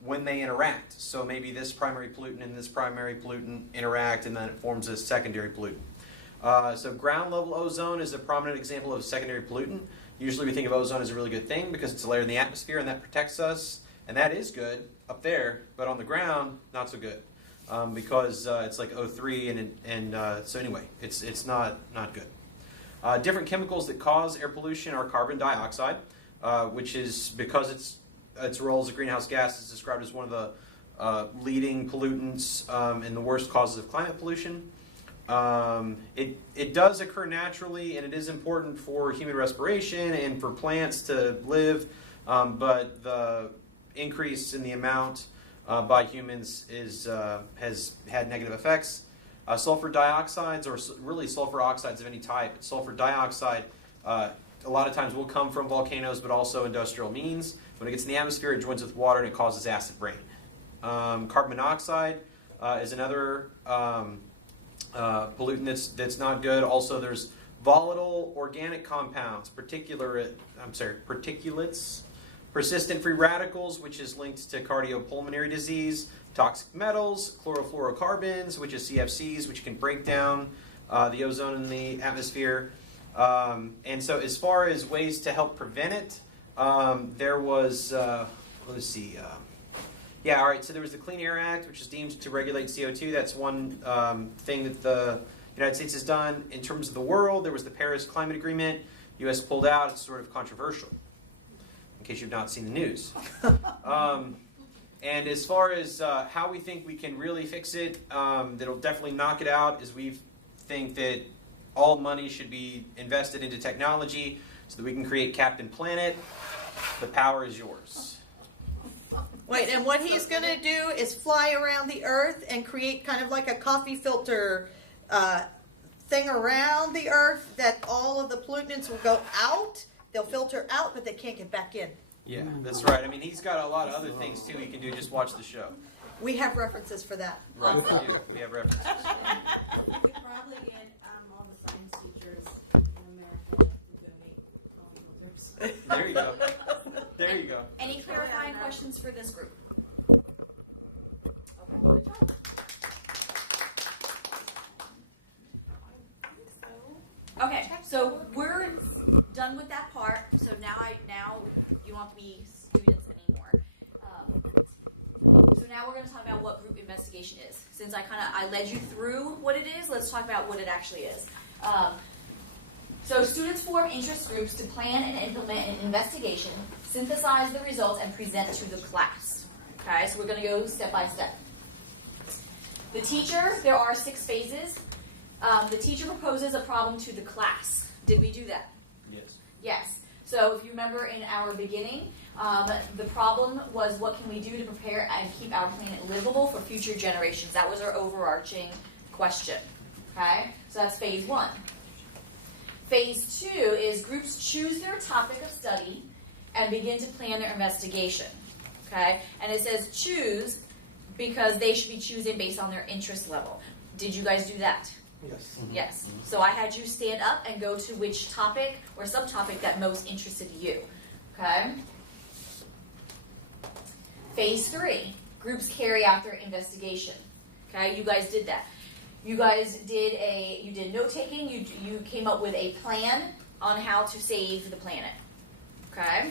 when they interact. So maybe this primary pollutant and this primary pollutant interact, and then it forms a secondary pollutant. So ground level ozone is a prominent example of secondary pollutant. Usually we think of ozone as a really good thing because it's a layer in the atmosphere and that protects us, and that is good up there, but on the ground, not so good. Because it's like O3, so anyway, it's not good. Different chemicals that cause air pollution are carbon dioxide, which is, because its role as a greenhouse gas, is described as one of the leading pollutants and the worst causes of climate pollution. It does occur naturally, and it is important for human respiration and for plants to live, but the increase in the amount by humans has had negative effects. Sulfur dioxides, or really sulfur oxides of any type. Sulfur dioxide a lot of times will come from volcanoes, but also industrial means. When it gets in the atmosphere, it joins with water and it causes acid rain. Carbon monoxide is another pollutant that's not good. Also, there's volatile organic compounds, particulates, persistent free radicals, which is linked to cardiopulmonary disease, toxic metals, chlorofluorocarbons, which is CFCs, which can break down the ozone in the atmosphere. And so as far as ways to help prevent it, there was, let's see, yeah, all right, so there was the Clean Air Act, which is deemed to regulate CO2. That's one thing that the United States has done. In terms of the world, there was the Paris Climate Agreement. U.S. pulled out. It's sort of controversial, in case you've not seen the news. And as far as how we think we can really fix it, that'll definitely knock it out, is we think that all money should be invested into technology so that we can create Captain Planet. The power is yours. Wait, and what he's going to do is fly around the Earth and create kind of like a coffee filter thing around the Earth that all of the pollutants will go out. They'll filter out, but they can't get back in. Yeah, that's right. I mean, he's got a lot of other things, too, he can do. Just watch the show. We have references for that. Right, we have references. You could probably get all the science teachers in America to donate coffee filters. There you go. There you go. Any clarifying questions for this group? Okay, good job. Okay, so we're done with that part. So now you don't have to be students anymore. So now we're going to talk about what group investigation is. Since I led you through what it is, let's talk about what it actually is. So students form interest groups to plan and implement an investigation, synthesize the results, and present to the class. Okay, so we're going to go step by step. The teacher, there are 6 phases. The teacher proposes a problem to the class. Did we do that? Yes. Yes. So if you remember in our beginning, the problem was, what can we do to prepare and keep our planet livable for future generations? That was our overarching question. Okay, so that's phase 1. Phase 2 is groups choose their topic of study and begin to plan their investigation. Okay, and it says choose because they should be choosing based on their interest level. Did you guys do that? Yes. Yes. So I had you stand up and go to which topic or subtopic that most interested you. Okay. Phase 3, groups carry out their investigation. Okay, you guys did that. You guys did note taking. You came up with a plan on how to save the planet. Okay.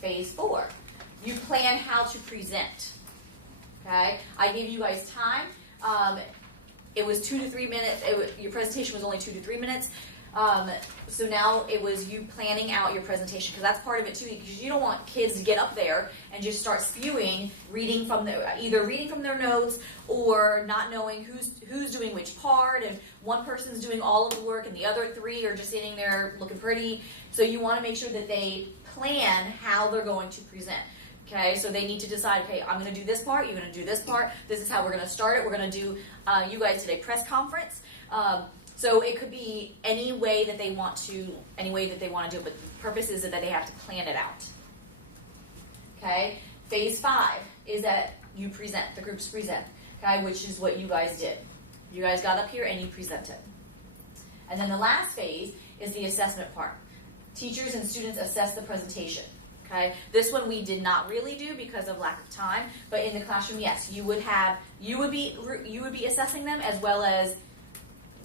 Phase 4, you plan how to present. Okay, I gave you guys time. It was 2 to 3 minutes. Your presentation was only 2 to 3 minutes. So now it was you planning out your presentation, because that's part of it too. Because you don't want kids to get up there and just start spewing, either reading from their notes or not knowing who's doing which part, and one person's doing all of the work and the other 3 are just sitting there looking pretty. So you want to make sure that they plan how they're going to present. Okay, so they need to decide, okay, I'm going to do this part, you're going to do this part, this is how we're going to start it. We're going to do, you guys did a press conference. So it could be any way that they want to do it, but the purpose is that they have to plan it out. Okay, phase 5 is that you present, the groups present, okay, which is what you guys did. You guys got up here and you presented. And then the last phase is the assessment part. Teachers and students assess the presentation. Okay, this one we did not really do because of lack of time, but in the classroom, yes, you would be assessing them as well as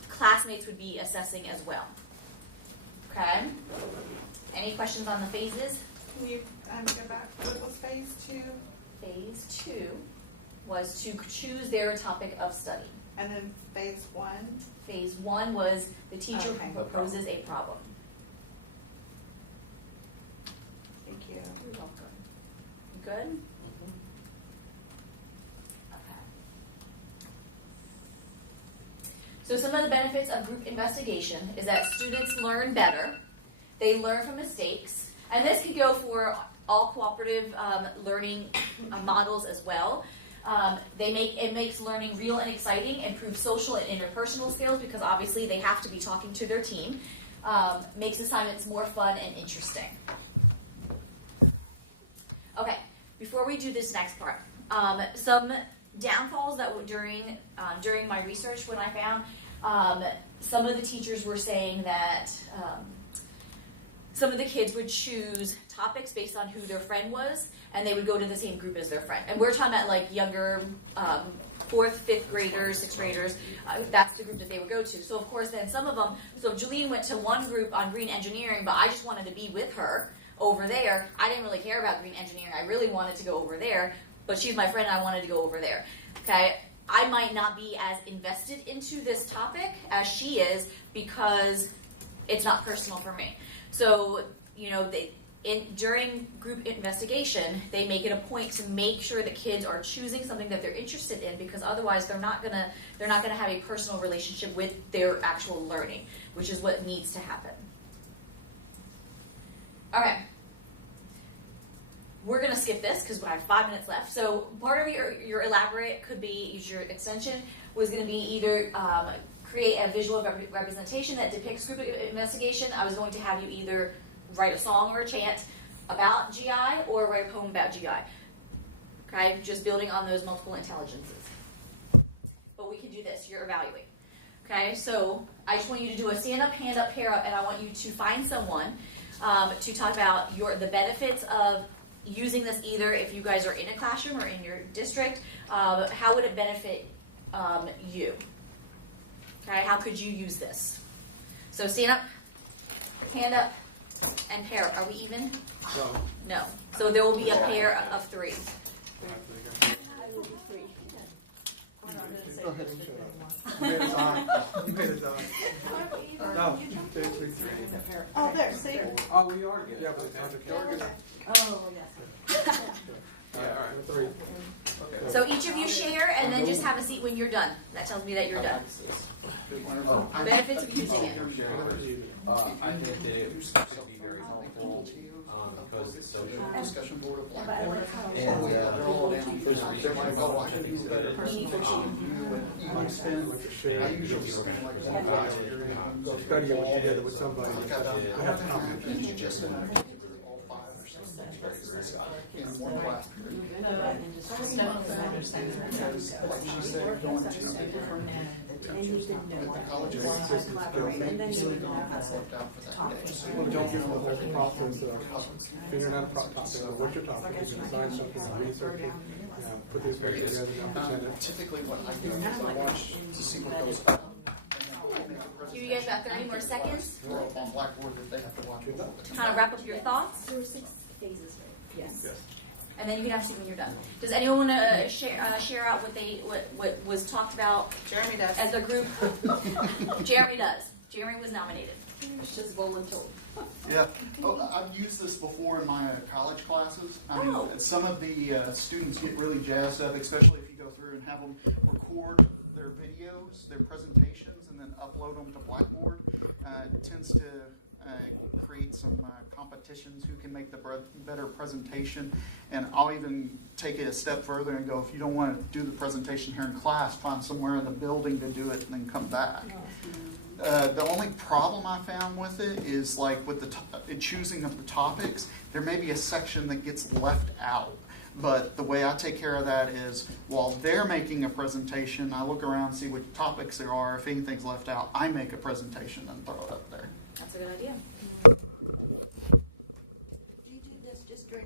classmates would be assessing as well. Okay, any questions on the phases? Can you go back? What was phase 2? Phase 2 was to choose their topic of study. And then phase 1? Phase 1 was the teacher Okay. proposes a problem. Thank you. You're welcome. You good? Okay. So some of the benefits of group investigation is that students learn better. They learn from mistakes. And this could go for all cooperative learning models as well. It makes learning real and exciting, improves social and interpersonal skills because obviously they have to be talking to their team. Makes assignments more fun and interesting. Okay, before we do this next part, some downfalls that were during my research when I found some of the teachers were saying that some of the kids would choose topics based on who their friend was, and they would go to the same group as their friend. And we're talking about like younger 4th, 5th graders, 6th graders. That's the group that they would go to. So of course then some of them, so if Julene went to one group on green engineering, but I just wanted to be with her over there, I didn't really care about green engineering. I really wanted to go over there, but she's my friend and I wanted to go over there. Okay, I might not be as invested into this topic as she is because it's not personal for me. So, you know, during group investigation, they make it a point to make sure that kids are choosing something that they're interested in because otherwise they're not gonna have a personal relationship with their actual learning, which is what needs to happen. Okay. We're going to skip this because I have 5 minutes left. So part of your elaborate could be, your extension was going to be either create a visual representation that depicts group investigation. I was going to have you either write a song or a chant about GI or write a poem about GI. Okay, just building on those multiple intelligences. But we can do this, you're evaluating. Okay, so I just want you to do a stand up, hand up, pair up, and I want you to find someone to talk about the benefits of using this either if you guys are in a classroom or in your district. How would it benefit you? Okay, how could you use this? So stand up, hand up, and pair up. Are we even? No. So there will be a pair of 3. Go ahead and show it. You made us on. You made us on. No, 2, 3, 3. Oh, there, see? Oh, we are good. Yeah, but it's Oh, yes. all right, 3. Okay. So each of you share and then just have a seat when you're done. That tells me that you're done. Benefits of using it. I think that it would be very helpful because it's social. Discussion board of And they're all down. There's oh, I can do better presentation. You might spend like a share. I usually spend like 1 hour. Go study it together with somebody. I have to comment. You just all 5 or 6 in one class period. Like she said, going to the colleges, and then you know how it's worked out for that day. So don't give them the whole process of figuring out a topic, or what your topic is, and assign something, and research it, put these things together, and present it. Typically what I do is I watch to see what goes up. Give you guys about 30 more seconds. Throw up on Blackboard that they have to watch. Kind of wrap up your thoughts. There were 6 phases, right? Yes. And then you can have a seat when you're done. Does anyone want to share out what was talked about Jeremy does. as a group? Jeremy does. Jeremy was nominated. He was just voluntold. Yeah, I've used this before in my college classes. I mean, some of the students get really jazzed up, especially if you go through and have them record their videos, their presentations, and then upload them to Blackboard. It tends to create some competitions, who can make the better presentation. And I'll even take it a step further and go, if you don't want to do the presentation here in class, find somewhere in the building to do it and then come back. The only problem I found with it is like with the choosing of the topics, there may be a section that gets left out. But the way I take care of that is while they're making a presentation, I look around and see what topics there are. If anything's left out, I make a presentation and throw it up there. That's a good idea. Do you do this just during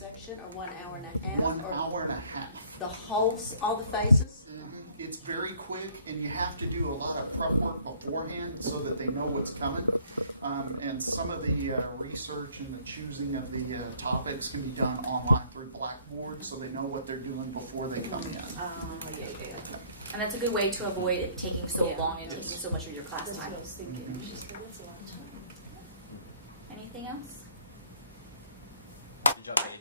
section or 1 hour and a half? 1 or hour and a half. The whole, all the phases? It's very quick, and you have to do a lot of prep work beforehand so that they know what's coming. And some of the research and the choosing of the topics can be done online through Blackboard, so they know what they're doing before they come in. Yeah. And that's a good way to avoid it taking so Yeah. long and taking so much of your class That's time. what I was thinking. It's just that that's a lot of time. Anything else? Good job, Andy.